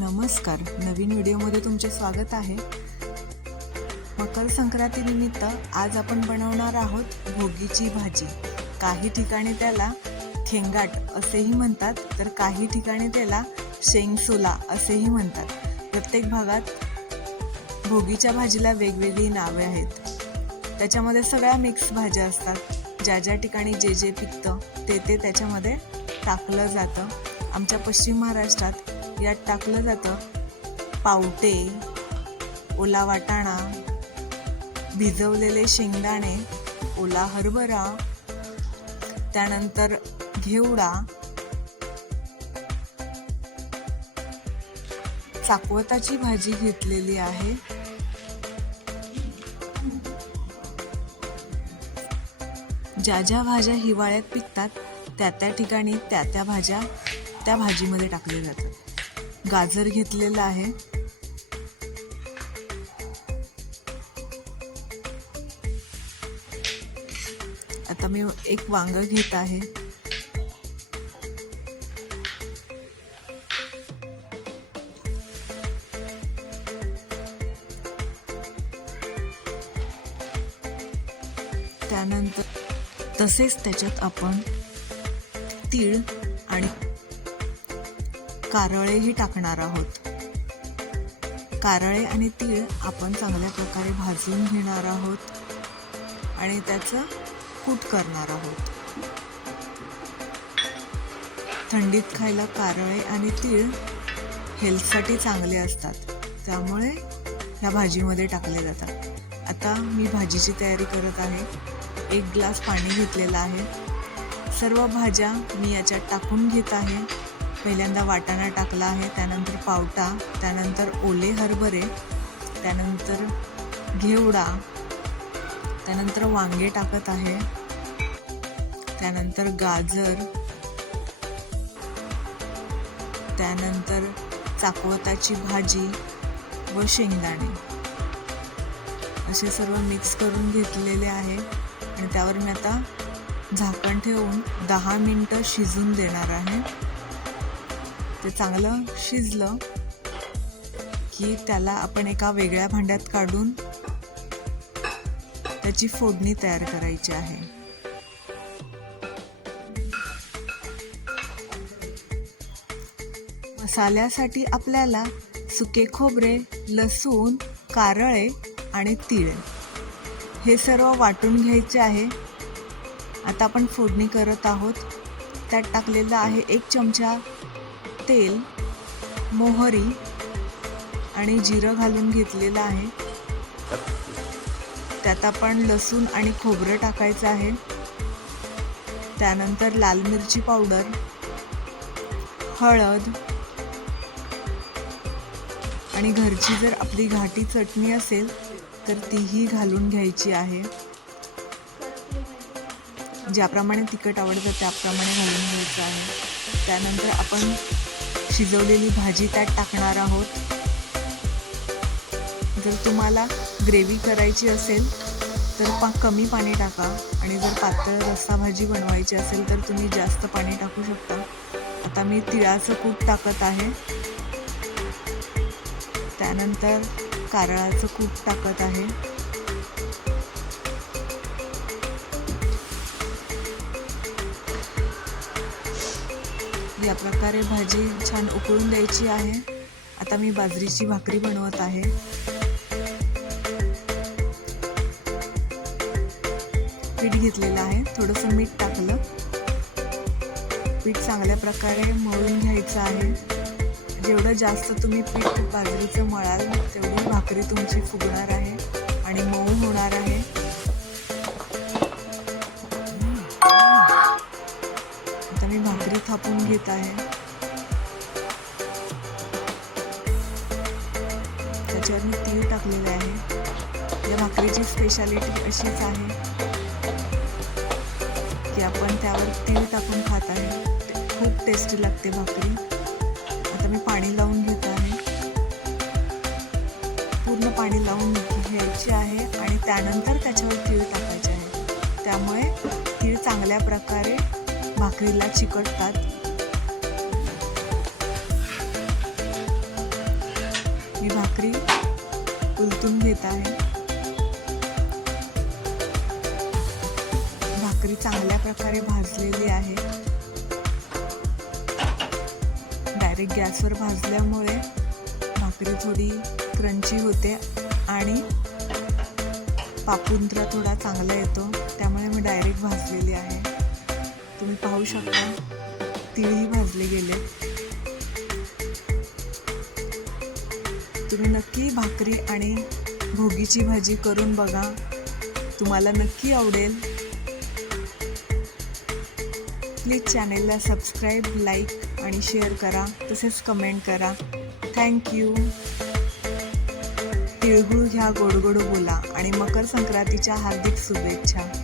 नमस्कार, नवीन व्हिडिओमध्ये तुमचे स्वागत आहे। मकर संक्रांती निमित्त आज आपण बनवणार आहोत भोगीची भाजी। काही ठिकाणी त्याला खेंगाट असेही म्हणतात, तर काही ठिकाणी त्याला शेंगसोला असेही म्हणतात। प्रत्येक भागात भोगीच्या भाजीला वेगवेगळी नावे आहेत। त्याच्यामध्ये सगळ्या मिक्स भाज्या असतात। ज्या ज्या ठिकाणी जे पिकतं ते त्याच्यामध्ये टाकलं जातं। आमच्या पश्चिम महाराष्ट्रात यात टाकलं जातं पावटे, ओला वाटाणा, भिजवलेले शेंगदाणे, ओला हरभरा, त्यानंतर घेवडा, चाकवताची भाजी घेतलेली आहे। ज्या ज्या भाज्या हिवाळ्यात पिकतात त्या ठिकाणी त्या भाज्या त्या भाजीमध्ये टाकल्या जातात। गाजर घेतलेला आहे, आता मी एक वांग घेत आहे, त्यानंतर तसेच त्याच्यात आपण तीळ आणि कारळेही टाकणार आहोत। कारळे आणि तीळ आपण चांगल्या प्रकारे भाजून घेणार आहोत आणि त्याचं कूट करणार आहोत। थंडीत खायला कारळे आणि तीळ हेल्थसाठी चांगले असतात, त्यामुळे ह्या भाजीमध्ये टाकले जातात। आता मी भाजीची तयारी करत आहे। 1 ग्लास पाणी घेतलेलं आहे। सर्व भाज्या मी याच्यात टाकून घेत आहे। पहिल्यांदा वाटाणा टाकला आहे, त्यानंतर पावटा, त्यानंतर ओले हरभरे, त्यानंतर घेवडा, त्यानंतर वांगे टाकत आहे, त्यानंतर गाजर, त्यानंतर चाकवताची भाजी व शेंगदाणे असे सर्व मिक्स करून घेतलेले आहे। आणि त्यावर मी आता झाकण ठेवून 10 मिनिटं शिजून देणार आहे। ते चांगलं शिजलं की त्याला आपण एका वेगळ्या भांड्यात काढून त्याची फोडणी तयार करायची आहे। मसाल्यासाठी आपल्याला सुके खोबरे, लसूण, कारळे आणि तीळ हे सर्व वाटून घ्यायचे आहे। आता आपण फोडणी करत आहोत। त्यात टाकलेलं आहे 1 चमचा तेल, मोहरी आणि जिरं घालून घेतलेलं आहे। त्यात आपण लसूण आणि खोबरं टाकायचं आहे। त्यानंतर लाल मिरची पावडर, हळद आणि घरची जर आपली घाटी चटणी असेल तर तीही घालून घ्यायची आहे। ज्याप्रमाणे तिखट आवडतं त्याप्रमाणे घालून घ्यायचं आहे। त्यानंतर आपण शिजवलेली भाजी त्यात टाकणार आहोत। जर तुम्हाला ग्रेव्ही करायची असेल तर कमी पाणी टाका, आणि जर पातळ रस्सा भाजी बनवायची असेल तर तुम्ही जास्त पाणी टाकू शकता। आता मी तिळाचं कूट टाकत आहे, त्यानंतर कारळाचं कूट टाकत आहे, या प्रकारे भाजी छान उकळून द्यायची आहे। आता मी बाजरीची भाकरी बनवत आहे। पीठ घेतलेलं आहे, थोडंसं मीठ टाकलं। पीठ चांगल्या प्रकारे मळून घ्यायचं आहे। जेवढं जास्त तुम्ही पीठ बाजरीचं मळाल तेवढी भाकरी तुमची फुगणार आहे आणि मऊ होणार आहे। आता मी भाकरी थापून घेत आहे। त्याच्यावर मी तीळ टाकलेले आहे। या भाकरीची स्पेशालिटी अशीच आहे की आपण त्यावर तीळ टाकून खात आहे। खूप टेस्टी लागते भाकरी। आता मी पाणी लावून घेत आहे। पूर्ण पाणी लावून घ्यायचे आहे आणि त्यानंतर त्याच्यावर तीळ टाकायचे आहे। त्यामुळे तीळ चांगल्या प्रकारे भाकरीला चिकटतात। मी भाकरी उलटून घेत आहे. भाकरी चांगल्या प्रकारे भाजलेली आहे. डायरेक्ट गॅसवर भाजल्यामुळे भाकरी थोडी क्रंची होते आणि पापुंत्रा थोडा चांगला येतो, त्यामुळे मी डायरेक्ट भाजलेली आहे. तुम्ही पाहू शकता तीळही भाजले गेले. तुम्ही नक्की भाकरी आणि भोगीची भाजी करून बघा, तुम्हाला नक्की आवडेल. प्लीज चॅनेलला सबस्क्राईब, लाईक आणि शेअर करा, तसेच कमेंट करा. थँक्यू. तिळगुळ घ्या, गोड गोड बोला आणि मकर संक्रांतीच्या हार्दिक शुभेच्छा.